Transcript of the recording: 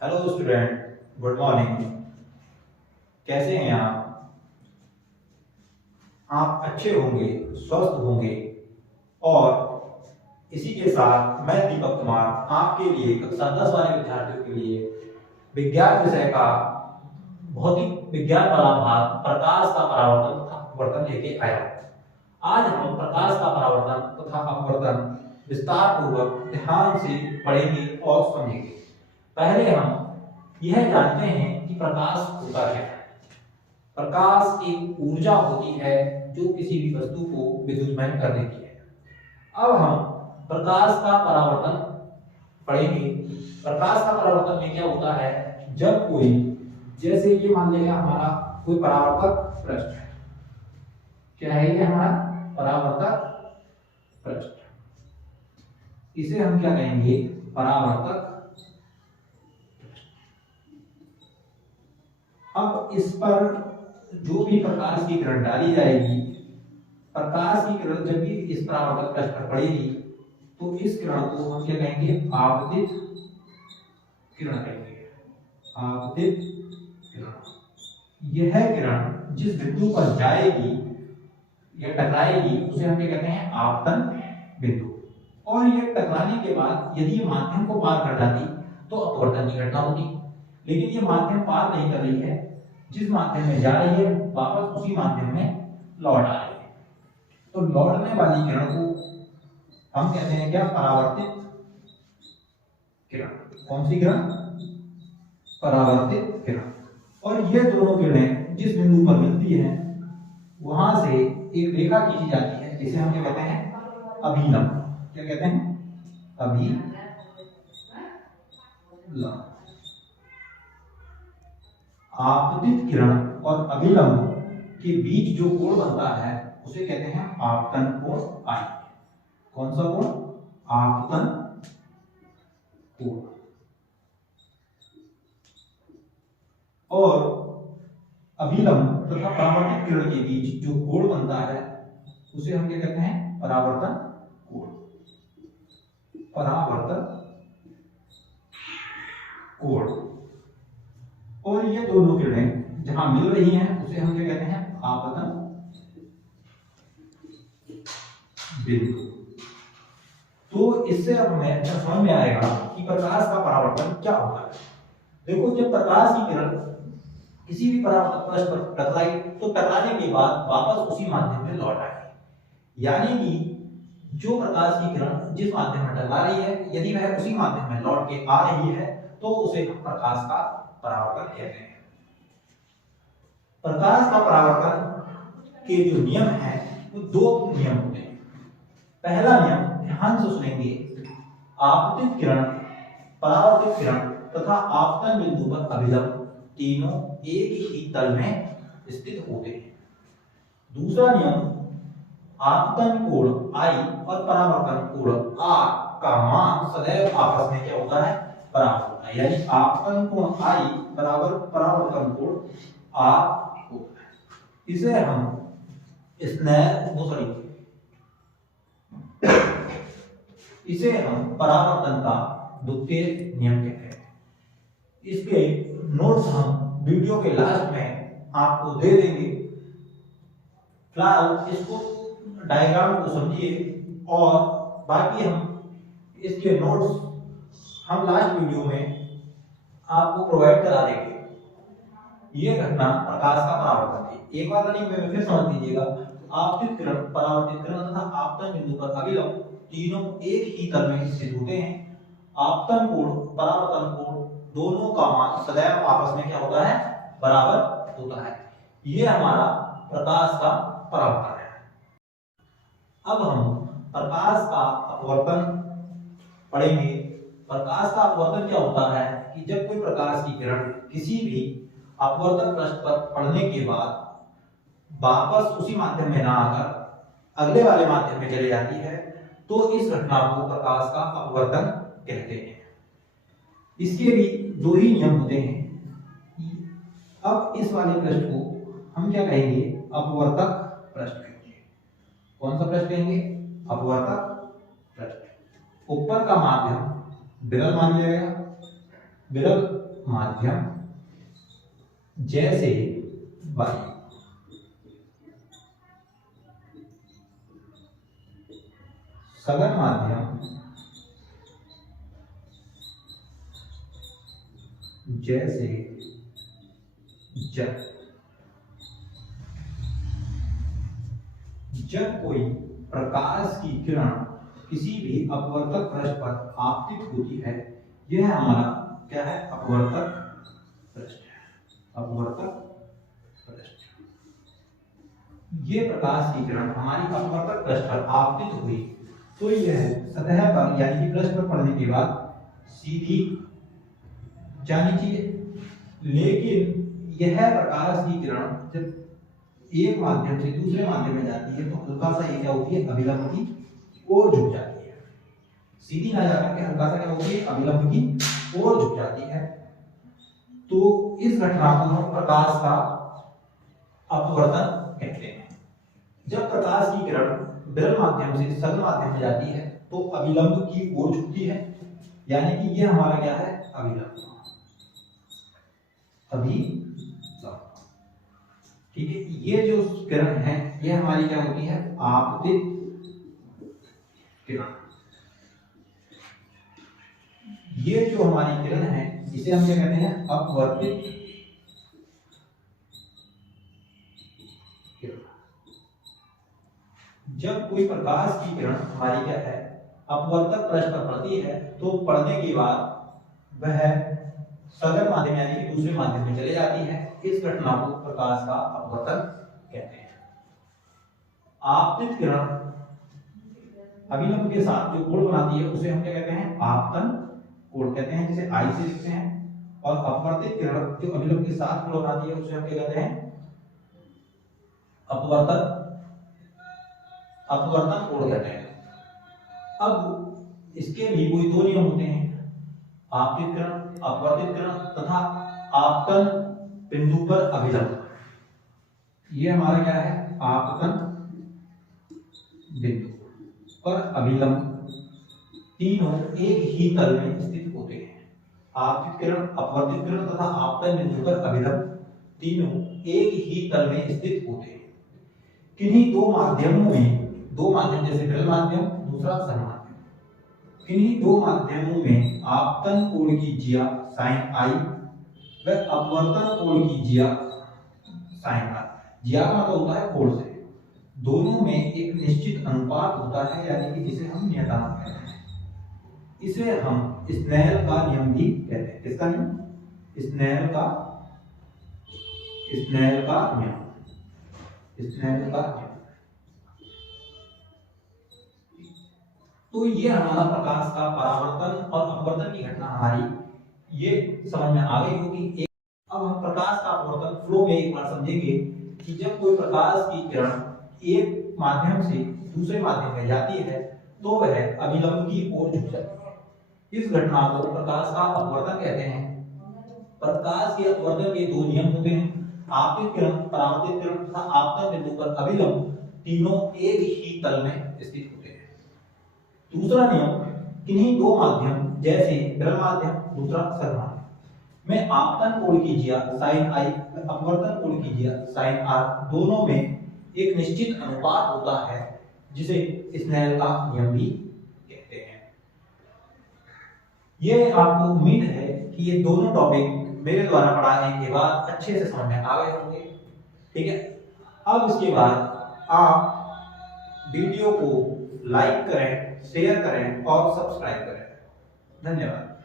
Hello student, good morning. कैसे हैं आप अच्छे होंगे, स्वस्थ होंगे। और इसी के साथ मैं दीपक कुमार आपके लिए कक्षा 10 वाले विद्यार्थियों के लिए विज्ञान विषय का भौतिक विज्ञान वाला भाग प्रकाश का परावर्तन तथा अपवर्तन लेके आया। आज हम प्रकाश का परावर्तन तथा अपवर्तन विस्तार पूर्वक ध्यान से पढ़ेंगे और समझेंगे। पहले हम यह जानते हैं कि प्रकाश होता क्या है। प्रकाश एक ऊर्जा होती है जो किसी भी वस्तु को विद्युतमय कर देती है। अब हम प्रकाश का परावर्तन पढ़ेंगे। प्रकाश का परावर्तन में क्या होता है, जब कोई, जैसे ये मान लेगा हमारा कोई परावर्तक पृष्ठ है। क्या है ये हमारा परावर्तक पृष्ठ, इसे हम क्या कहेंगे, परावर्तक। अब इस पर जो भी प्रकाश की किरण डाली जाएगी, प्रकाश की किरण जब भी इस परावर्तक पृष्ठ पर पड़ेगी तो इस किरण को हम क्या कहेंगे, आपतित किरण कहेंगे। आपतित किरण। यह किरण जिस बिंदु पर जाएगी या टकराएगी उसे हम क्या कहते हैं, आपतन बिंदु। और यह टकराने के बाद यदि माध्यम को पार कर जाती तो अपवर्तन की घटना होती। लेकिन ये माध्यम पार नहीं कर रही है, जिस माध्यम में जा रही है वापस उसी माध्यम में लौट आ रही है। तो लौटने वाली किरण को हम कहते हैं क्या, परावर्तित किरण। कौन सी किरण, परावर्तित किरण। और ये दोनों किरणें जिस बिंदु पर मिलती हैं वहां से एक रेखा खींची जाती है जिसे हम क्या कहते हैं, अभिलंब। क्या कहते हैं, अभिलंब। आपतित किरण और अभिलंब के बीच जो कोण बनता है उसे कहते हैं आपतन कोण I। कौन सा कोण, आपतन कोण। और अभिलंब तथा परावर्तित किरण के बीच जो कोण बनता है उसे हम क्या कहते हैं, परावर्तन कोण। परावर्तन कोण। और ये दोनों किरणें जहां मिल रही हैं उसे हम क्या कहते हैं, आपतन बिंदु। तो इससे अब हमें समझ में आएगा कि प्रकाश का परावर्तन क्या होता है। देखो, जब प्रकाश की किरण किसी भी परावर्तक पृष्ठ पर टकराई तो टकराने के बाद वापस उसी माध्यम में लौट आएगी। यानी कि जो प्रकाश की किरण जिस माध्यम में टकरा रही है यदि वह उसी माध्यम में लौट के आ रही है तो उसे हम प्रकाश का परावर्तन कहते हैं। प्रकाश का परावर्तन के जो नियम हैं वो दो नियम होते हैं। पहला नियम, ध्यान से सुनेंगे, आपतित किरण, परावर्तित किरण तथा आपतन बिंदु पर अभिलंब तीनों एक ही तल में स्थित होते हैं। दूसरा नियम, आपतन कोण I और परावर्तन कोण R का मान सदैव आपस में क्या होता है, बराबर होता है। यानी आपतन कोण I बराबर परावर्तन कोण R होता है। इसे हम इसे हम परावर्तन का द्वितीय नियम कहते हैं। इसके नोट्स हम वीडियो के लास्ट में आपको दे देंगे। फिलहाल इसको डायग्राम को समझिए और बाकी हम इसके नोट्स हम लास्ट वीडियो में आपको प्रोवाइड करा देंगे। यह घटना प्रकाश का परावर्तन थी। एक बार रनिंग में फिर समझ लीजिएगा, आपतित किरण, परावर्तित किरण तथा आपतन बिंदु पर अभिलंब तीनों एक ही तल में स्थित होते हैं। आपतन कोण, परावर्तन कोण दोनों का मान सदैव आपस में क्या होता है, बराबर होता है। यह हमारा प्रकाश का परावर्तन है। अब हम प्रकाश का अपवर्तन पढ़ेंगे। प्रकाश का अपवर्तन क्या होता है कि जब कोई प्रकाश की किरण किसी भी अपवर्तक पृष्ठ पर पड़ने के बाद वापस उसी माध्यम में ना आकर अगले वाले माध्यम में चले जाती है तो इस घटना को प्रकाश का अपवर्तन कहते हैं। इसके भी दो ही नियम होते हैं। अब इस वाले पृष्ठ को हम क्या कहेंगे, अपवर्तक पृष्ठ कहेंगे। कौन सा पृष्ठ कहेंगे, अपवर्तक पृष्ठ। ऊपर का माध्यम विरल मान लिया गया विरल माध्यम जैसे वायु, सघन माध्यम जैसे जल। जब कोई प्रकाश की किरण किसी भी अपवर्तक पृष्ठ पर आपतित होती है, यह हमारा क्या है, अपवर्तक पृष्ठ है। अपवर्तक पृष्ठ, ये प्रकाश की किरण हमारी अपवर्तक पृष्ठ पर आपतित हुई तो यह सतह पर यानी कि पृष्ठ पर पड़ने के बाद सीधी जानी चाहिए, लेकिन यह प्रकाश की किरण जब एक माध्यम से दूसरे माध्यम में जाती है तो हल्का सा ये क्या होती है, अभिलंब की ओर झुक जाती है। सीधी ना जाकर के हल्का सा क्या होती है, अभिलंब की ओर झुक जाती है। तो इस घटना को हम प्रकाश का अपवर्तन कहते हैं। जब प्रकाश की किरण विरल माध्यम से सघन माध्यम में जाती है तो अभिलंब की ओर झुकती है, यानी कि ये हमारा क्या है, अभिलंब। ठीक है, ये जो किरण है ये हमारी क्या होती है, आपतित किरण। ये जो हमारी किरण है इसे हम क्या कहते हैं, अपवर्तित किरण। जब कोई प्रकाश की किरण हमारी क्या है, अपवर्तक पृष्ठ पर पड़ती है तो पड़ने के बाद वह सघन माध्यम यानी कि दूसरे माध्यम में चले जाती है। इस घटना को प्रकाश का अपवर्तन कहते हैं। आपतित किरण अभिलंब के साथ जो कोण बनाती है उसे हम क्या कहते हैं, आपतन कोण कहते हैं, जिसे आई से लिखते हैं। और अपवर्तित किरण जो अभिलंब के साथ कोण बनाती है उसे हम क्या कहते हैं, अपवर्तन कोण कहते हैं। अब इसके भी कोई दो नियम होते हैं, आपतित किरण, अपवर्तित किरण तथा आपतन बिंदु पर अभिलंब। ये हमारा क्या है, आपतन बिंदु और अभिलंब तीनों एक ही तल में स्थित होते हैं। आपतित किरण, अपवर्तित किरण तथा आपतन बिंदु पर अभिलंब तीनों एक ही तल में स्थित होते हैं। किन्हीं दो माध्यमों में, दो माध्यम जैसे विरल माध्यम दूसरा सघन माध्यम, किन्हीं दो माध्यमों में आपतन कोण की ज्या साइन आई व अपवर्तन कोण की ज्या साइन आर। ज्या का मतलब होता है कोण से, दोनों में एक निश्चित अनुपात होता है यानी कि जिसे हम नियतांक कहते हैं। इसे हम स्नेल का नियम भी कहते हैं। किसका नियम, स्नेल का नियम, स्नेल का नियम। तो ये हमारा प्रकाश का परावर्तन और अपवर्तन की घटना हमारी ये समझ में आ गई होगी। अब हम प्रकाश का अपवर्तन फ्लो में एक बार समझेंगे कि जब कोई प्रकाश की किरण एक माध्यम से दूसरे माध्यम में जाती है तो वह अभिलंब की ओर झुक जाती है। इस घटना को प्रकाश का अपवर्तन कहते हैं। प्रकाश के अपवर्तन के दो नियम होते हैं, आपतित किरण, परावर्तित किरण तथा आपतन बिंदु पर अभिलंब तीनों एक ही तल में स्थित होते हैं। दूसरा नियम, किन्हीं दो माध्यम जैसे विरल माध्यम दूसरा सघन माध्यम में आपतन कोण की ज्या साइन आई, अपवर्तन कोण की ज्या साइन आर, दोनों में एक निश्चित अनुपात होता है जिसे स्नेल का नियम भी कहते हैं। ये आपको उम्मीद है कि ये दोनों टॉपिक मेरे द्वारा पढ़ाने के बाद अच्छे से समझ में आ गए होंगे। ठीक है, अब इसके बाद आप वीडियो को लाइक करें, शेयर करें और सब्सक्राइब करें। धन्यवाद।